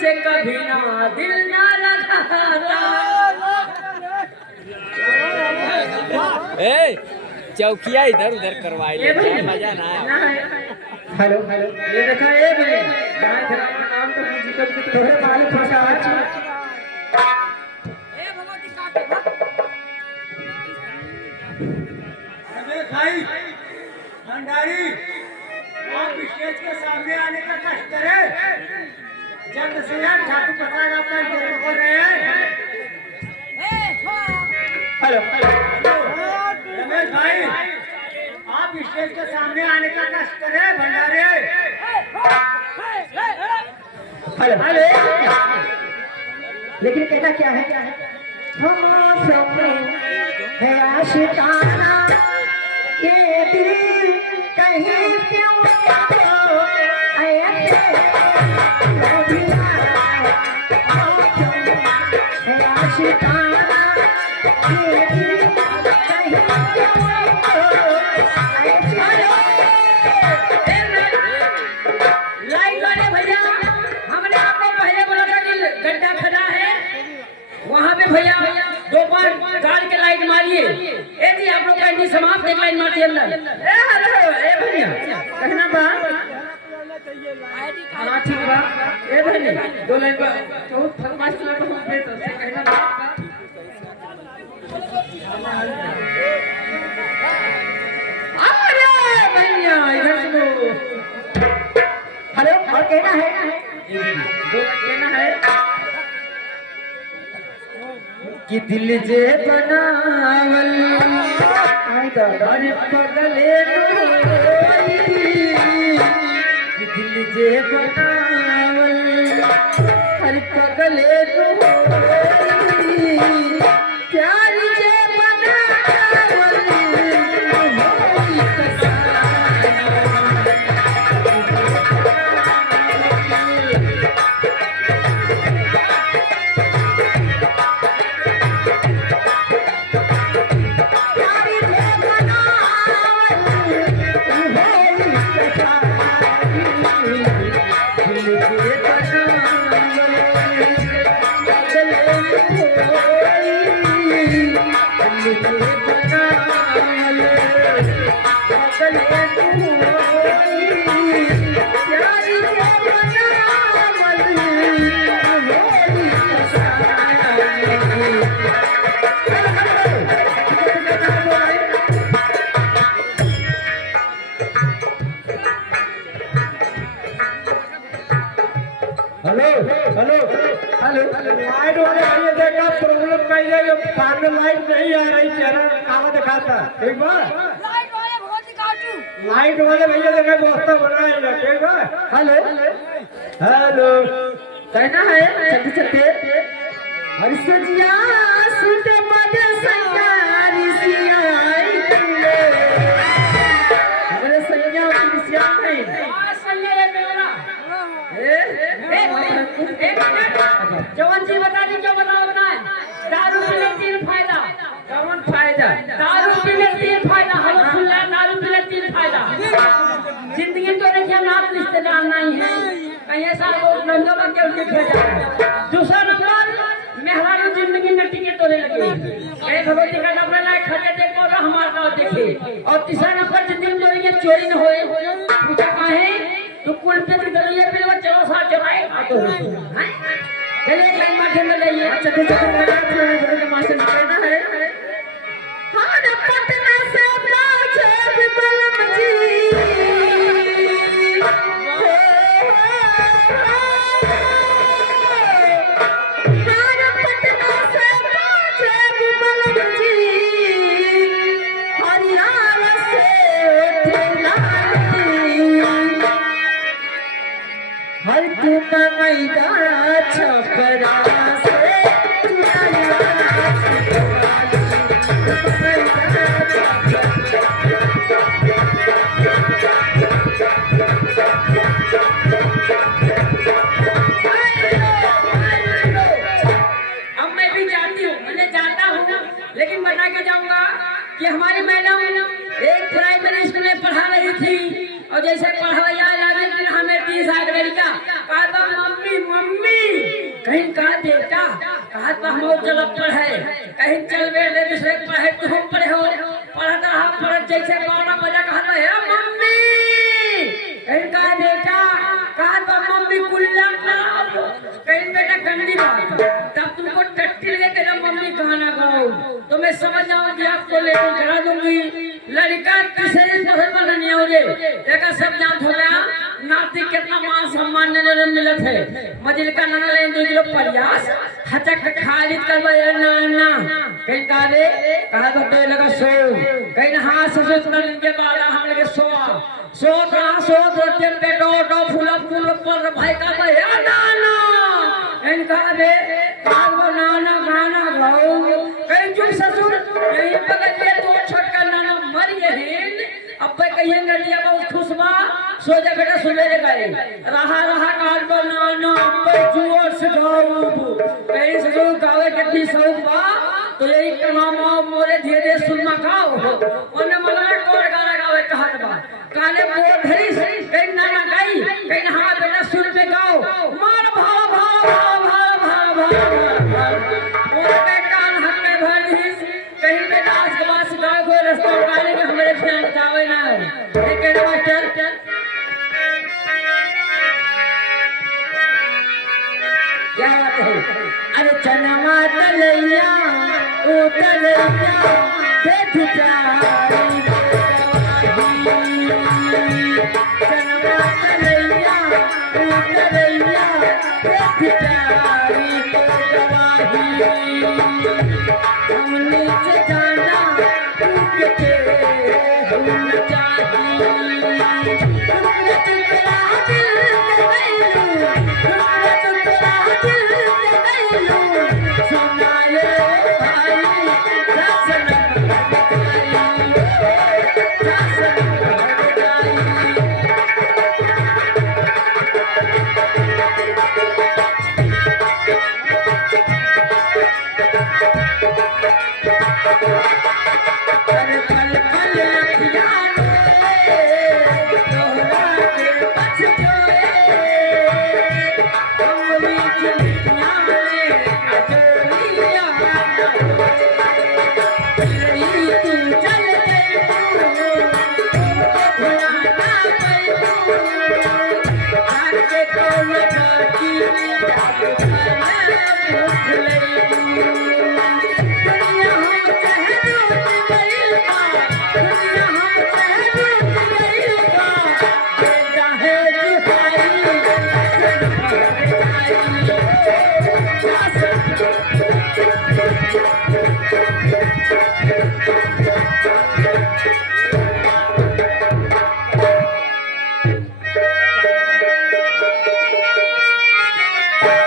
से कभी ना दिल ना लगाता। चौकिया इधर उधर करवाई मजा ना। हेलो हेलो ये देखा ये भाई नाम तो थोड़े मालूम फंसा आज भाई भंडारी आप स्टेज के सामने आने का कष्ट करें। जल्द से जल्द ठाकुर प्रसाद आपका इंटरव्यू कर रहे हैं। हेलो रमेश भाई आप स्टेज के सामने आने का कष्ट करें भंडारी। हेलो हेलो लेकिन कहना क्या है हम है आशिकाना ये दिल कहीं क्यों ऐसे है आशिकाना ये दिल कहीं क्यों लाइन वाले भैया हमने आपको पहले बोला था कि गड्ढा खड़ा है वहाँ पे भैया दो बार गाड़ के लाइट मारिए। ए जी आप लोग का इंडी समाप्त एक लाइन मारती है अंदर। ए हेलो ए भैया कहना बा हां ठीक बा। ए भैया दो लाइन बा बहुत फरमाइश ना तो हम पे तो से कहना बा। अरे भैया इधर सुनो। हेलो और कहना है दो कहना है कि दिल जे बनावल अरे पगले रोई कि दिल जे बनावल अरे पगले रोई प्यार जे बनावल होई हेलो हेलो हेलो लाइट वाले भैया देखा प्रॉब्लम कही है सामने लाइट नहीं आ रही चेहरा कहाँ दिखाता ठीक बा। लाइट वाले भैया देखा व्यवस्था बनाएगा ठीक बा। हेलो हेलो कहना है चलते चलते हर सजिया सुते मद संगारी सियाई किले हमारे सैया कृष्या नहीं जवान जी बता दी क्या बताओ बताए। दारू पीने तीन फायदा। कौन फायदा दारू पीने तीन फायदा हम सुन रहे दारू पीने तीन फायदा। जिंदगी तो देखिए नाम रिश्तेदार नहीं है कहीं ऐसा लोग नंगा बन के उनके खेल जाए। दूसरा नंबर मेहरारू जिंदगी में टिके तोड़ने लगे भगवती का कपड़े लाए खड़े देखो और हमारा गाँव देखे। और तीसरा नंबर जिंदगी में ये चोरी न होए पूछा काहे तो कुल पे दलिया पे चलो साथ चलाए चलिए एक लाइन माध्यम में जाइए। चलते चलते मास्टर कहना है हाँ पटना से हमारी मैडम एक प्राइमरी स्कूल में पढ़ा रही थी और जैसे पढ़ाया लगे कि हमें 30 साल का लड़का कहा था मम्मी मम्मी कहीं कहा बेटा कहा तो हम चल पढ़े कहीं चल बेटे दूसरे पढ़े तुम पढ़े हो पढ़ता रहा पढ़ जैसे 12 बजे कहा है मम्मी कहीं कहा बेटा कहा तो मम्मी कुल्ला कहीं बेटा गंदी बात तब तुमको टट्टी लगे तेरा मम्मी गाना गाओ तो मैं समझ जाऊँ कि आपको लेकर करा दूंगी लड़का किसे पढ़ने नहीं हो रे देखा सब जान हो गया नाती कितना मान सम्मान ने मिलत है मजिल का नाना ले 2 किलो प्रयास हचक खालिद करवा ना कहीं काले कहा तो पे लगा सो कहीं हां ससुर के बाला हम लगे सो के पेटो तो फूला फूल पर भाई का भैया नाना इनका रे काल नाना गाना गाओ कहीं चुप ससुर यही बगल में तो छोटका नाना मर गए अब पे कहिएंगे दिया बहुत खुशबा सो जा बेटा सुबह गए रहा काल पर नाना पे जोर से गाओ कहीं ससुर गावे कितनी शौक बा तो यही कमामा मोरे धीरे धीरे सुनना गाओ ओने मला कोर गाना गावे कहत बा काले बोल धरी कहीं नाना गाई कहीं हां बेटा सुर पे गाओ मार भाव भाव भाव भाव भाव ओरे कान हक में भरी कहीं पे दास के पास गाओ कोई रास्ता गाने के हमारे ध्यान गावे ना लेकिन मास्टर क्या बात है अरे चनमा तलैया उतलैया देख प्यारी चनमा तलैया उतलैया देख प्यारी को गवाही हम नीचे जाना के